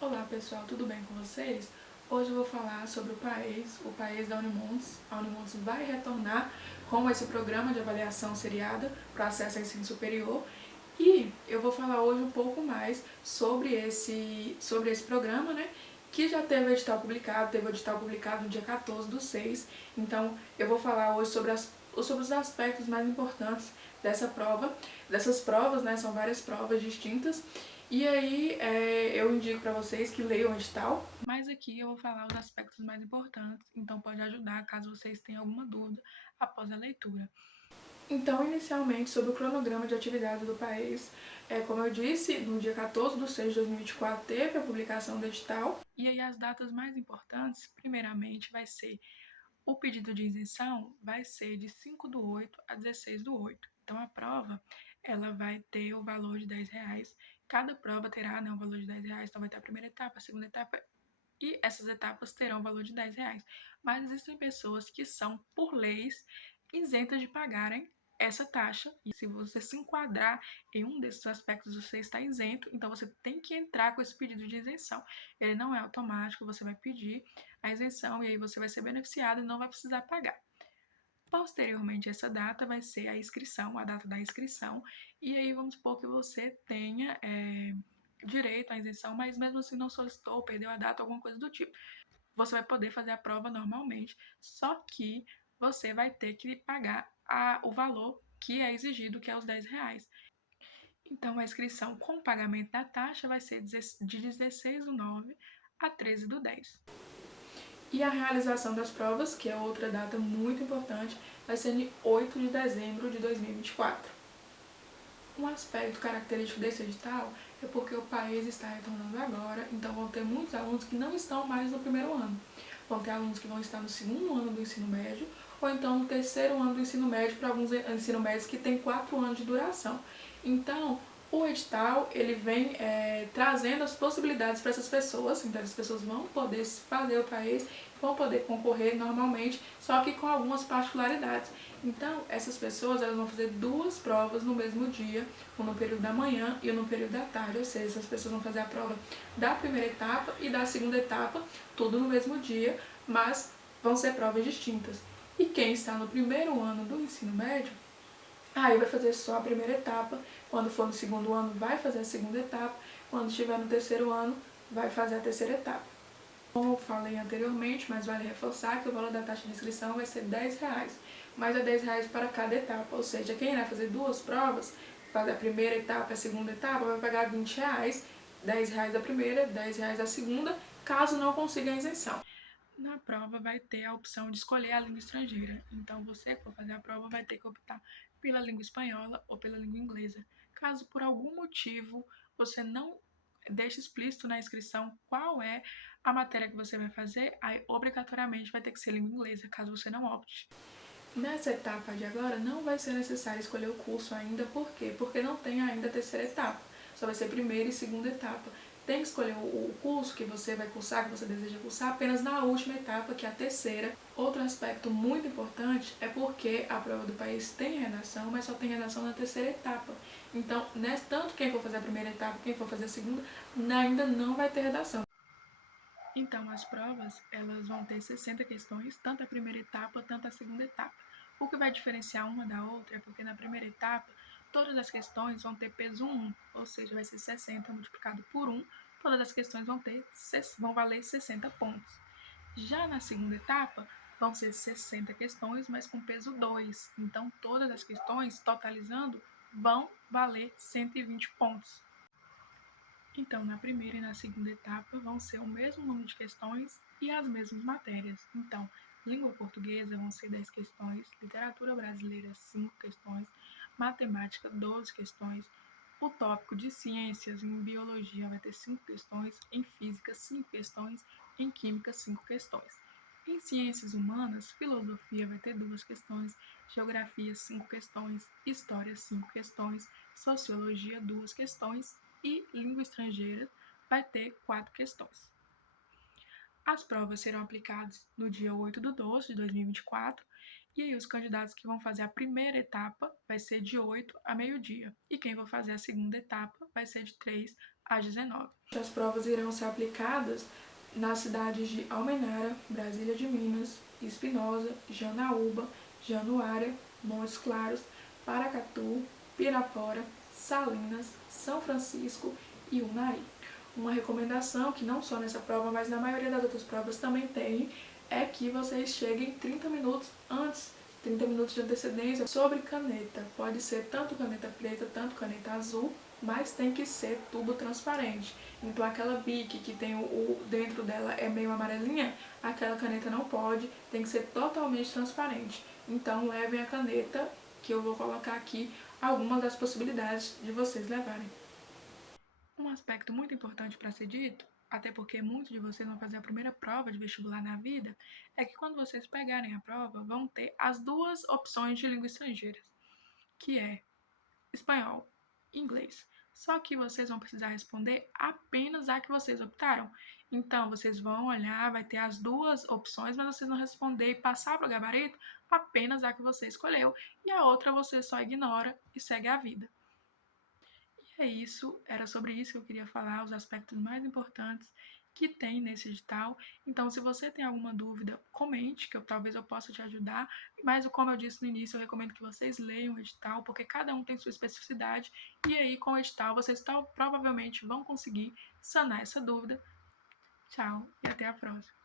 Olá pessoal, tudo bem com vocês? Hoje eu vou falar sobre o país da Unimontes. A Unimontes vai retornar com esse programa de avaliação seriada para acesso ao ensino superior e eu vou falar hoje um pouco mais sobre esse programa, né? Que já teve o edital publicado no dia 14/6. Então eu vou falar hoje sobre os aspectos mais importantes dessa prova. Dessas provas, né? São várias provas distintas. E aí eu indico para vocês que leiam o edital, mas aqui eu vou falar os aspectos mais importantes, então pode ajudar caso vocês tenham alguma dúvida após a leitura. Então, inicialmente, sobre o cronograma de atividades do país, como eu disse, no dia 14/6 de 2024 teve a publicação do edital, e aí as datas mais importantes, primeiramente, vai ser o pedido de isenção vai ser de 5/8 a 16/8. Então, a prova ela vai ter o valor de R$ 10. Cada prova terá, né, um valor de R$ 10. Então, vai ter a primeira etapa, a segunda etapa, e essas etapas terão o valor de R$ 10. Mas existem pessoas que são, por leis, isentas de pagarem essa taxa. E se você se enquadrar em um desses aspectos, você está isento. Então, você tem que entrar com esse pedido de isenção. Ele não é automático, você vai pedir a isenção e aí você vai ser beneficiado e não vai precisar pagar. Posteriormente, essa data vai ser a inscrição, a data da inscrição, e aí vamos supor que você tenha direito à isenção, mas mesmo assim não solicitou, perdeu a data, alguma coisa do tipo. Você vai poder fazer a prova normalmente, só que você vai ter que pagar o valor que é exigido, que é os R$ 10. Então, a inscrição com pagamento da taxa vai ser de 16/9 a 13/10. E a realização das provas, que é outra data muito importante, vai ser em 8 de dezembro de 2024. Um aspecto característico desse edital é porque o país está retornando agora, então vão ter muitos alunos que não estão mais no primeiro ano. Vão ter alunos que vão estar no segundo ano do ensino médio, ou então no terceiro ano do ensino médio, para alguns ensino médios que tem 4 anos de duração. Então, o edital ele vem trazendo as possibilidades para essas pessoas, então as pessoas vão poder fazer o país, vão poder concorrer normalmente, só que com algumas particularidades. Então, essas pessoas elas vão fazer duas provas no mesmo dia, um no período da manhã e um no período da tarde, ou seja, essas pessoas vão fazer a prova da primeira etapa e da segunda etapa, tudo no mesmo dia, mas vão ser provas distintas. E quem está no primeiro ano do ensino médio, aí vai fazer só a primeira etapa, quando for no segundo ano vai fazer a segunda etapa, quando estiver no terceiro ano vai fazer a terceira etapa. Como eu falei anteriormente, mas vale reforçar que o valor da taxa de inscrição vai ser R$ 10, mas é R$ 10 para cada etapa, ou seja, quem irá fazer duas provas, fazer a primeira etapa e a segunda etapa, vai pagar R$ 20, R$ 10 a primeira, R$ 10 a segunda, caso não consiga a isenção. Na prova vai ter a opção de escolher a língua estrangeira, então você que for fazer a prova vai ter que optar pela língua espanhola ou pela língua inglesa. Caso por algum motivo você não deixe explícito na inscrição qual é a matéria que você vai fazer, aí obrigatoriamente vai ter que ser língua inglesa, caso você não opte. Nessa etapa de agora não vai ser necessário escolher o curso ainda, por quê? Porque não tem ainda a terceira etapa, só vai ser primeira e segunda etapa. Tem que escolher o curso que você vai cursar, que você deseja cursar, apenas na última etapa, que é a terceira. Outro aspecto muito importante é porque a prova do país tem redação, mas só tem redação na terceira etapa. Então, tanto quem for fazer a primeira etapa, quem for fazer a segunda, ainda não vai ter redação. Então, as provas, elas vão ter 60 questões, tanto a primeira etapa, tanto a segunda etapa. O que vai diferenciar uma da outra é porque na primeira etapa, todas as questões vão ter peso 1, ou seja, vai ser 60 multiplicado por 1, todas as questões vão valer 60 pontos. Já na segunda etapa, vão ser 60 questões, mas com peso 2. Então, todas as questões, totalizando, vão valer 120 pontos. Então, na primeira e na segunda etapa vão ser o mesmo número de questões e as mesmas matérias. Então, língua portuguesa vão ser 10 questões, literatura brasileira 5 questões, matemática 12 questões, o tópico de ciências em biologia vai ter 5 questões, em física 5 questões, em química 5 questões. Em ciências humanas, filosofia vai ter 2 questões, geografia 5 questões, história 5 questões, sociologia 2 questões e língua estrangeira vai ter 4 questões. As provas serão aplicadas no dia 8/12 de 2024 e aí os candidatos que vão fazer a primeira etapa vai ser de 8 a meio-dia e quem vai fazer a segunda etapa vai ser de 3 às 19. As provas irão ser aplicadas nas cidades de Almenara, Brasília de Minas, Espinosa, Janaúba, Januária, Montes Claros, Paracatu, Pirapora, Salinas, São Francisco e Unari. Uma recomendação que não só nessa prova, mas na maioria das outras provas também tem, é que vocês cheguem 30 minutos antes, 30 minutos de antecedência. Sobre caneta, pode ser tanto caneta preta, tanto caneta azul, mas tem que ser tubo transparente. Então aquela Bic que tem o dentro dela é meio amarelinha, aquela caneta não pode, tem que ser totalmente transparente. Então levem a caneta, que eu vou colocar aqui algumas das possibilidades de vocês levarem. Um aspecto muito importante para ser dito, até porque muitos de vocês vão fazer a primeira prova de vestibular na vida, é que quando vocês pegarem a prova, vão ter as duas opções de língua estrangeira, que é espanhol e inglês. Só que vocês vão precisar responder apenas a que vocês optaram. Então, vocês vão olhar, vai ter as duas opções, mas vocês vão responder e passar para o gabarito apenas a que você escolheu, e a outra você só ignora e segue a vida. E é isso, era sobre isso que eu queria falar, os aspectos mais importantes que tem nesse edital. Então, se você tem alguma dúvida, comente, que talvez eu possa te ajudar. Mas, como eu disse no início, eu recomendo que vocês leiam o edital, porque cada um tem sua especificidade. E aí, com o edital, vocês provavelmente vão conseguir sanar essa dúvida. Tchau e até a próxima.